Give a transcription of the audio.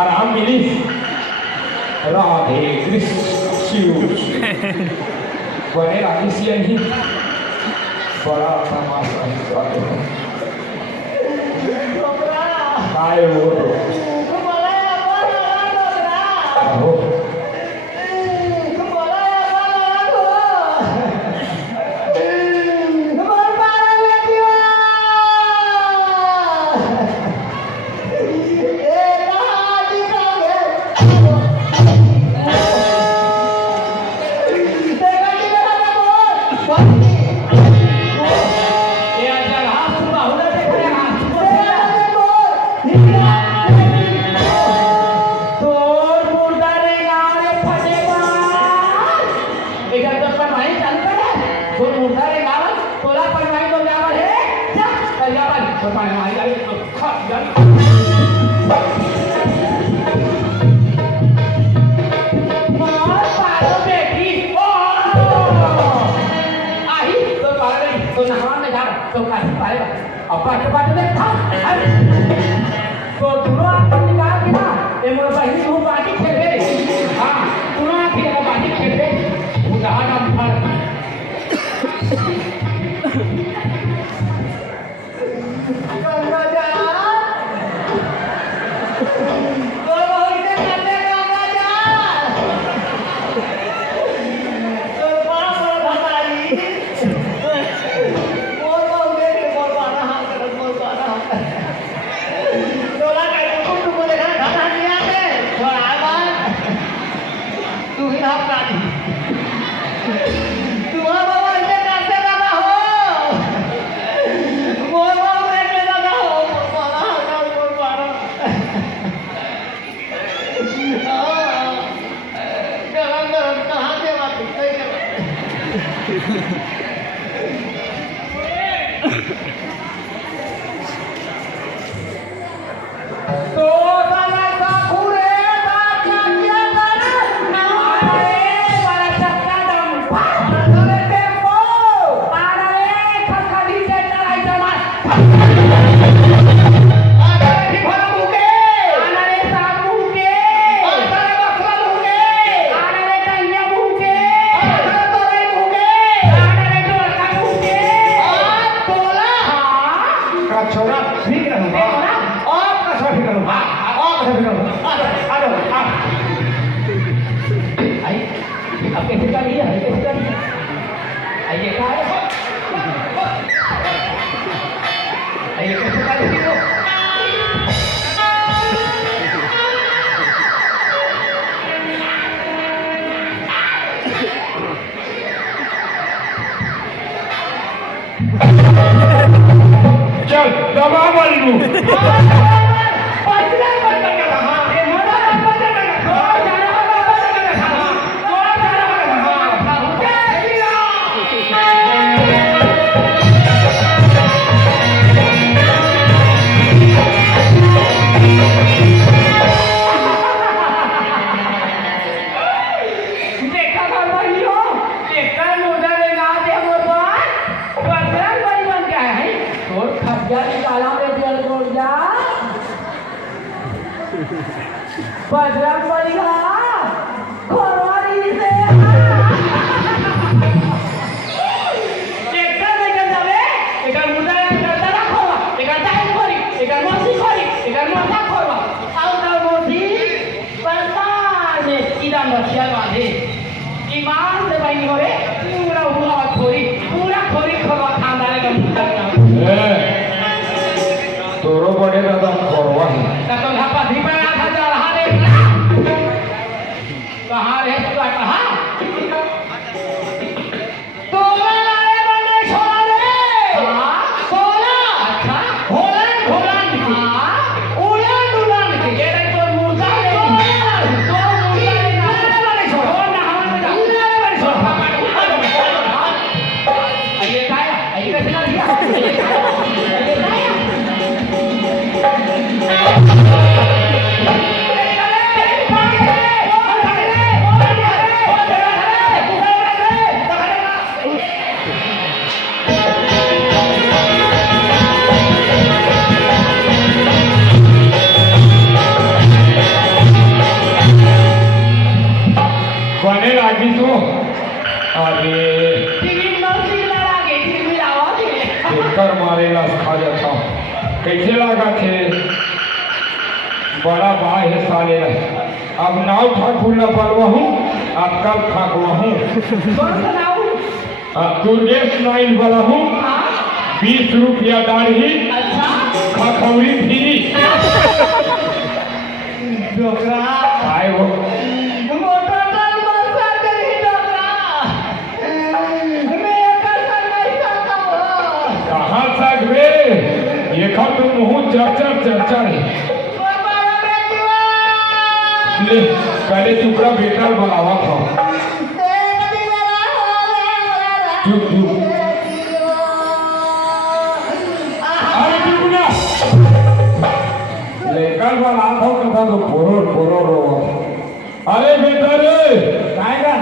आराम मिली राधे कृष्ण शिव बने राधी सी ही बड़ा तमाशा काय हो चल दबा मारू बजरंग बली का घोरवारी से एकटा लेकर जावे एकर मुंडा करता रखवा एकर टाइम करी एकर मौसी करी एकर माथा खोरवा आउ ना मौसी परसाने इदा मछिया बांधे ईमान से भाई होरे पूरा हुआ खोरी खोरवा खानदान का मुंडा तोरो बड़े दादा खोरवा है तो धापा धीपा आधा जा रहा रे ला खा जाता कैसे लगा थे बड़ा बा है साले अब नाव ठाकुर न बनवा हूँ अब कल ठाकुआ हूँ कौन सा नाम? अब दुर्गेश नाइन वाला हूँ हाँ 20 रुपया दाढ़ी अच्छा खखौरी फ्री डोकरा आए वो मोटर डाल बसा करी डोकरा मैं कैसा नहीं सकता हूँ कहाँ तक रे ये खा तो मुँह चरचर है बाबा बेटीवा ले पहले टुकड़ा बेटा बनावा था चुप चुप अरे टुकड़ा लेकर बना था कथा तो पोरो रो अरे बेटा रे आएगा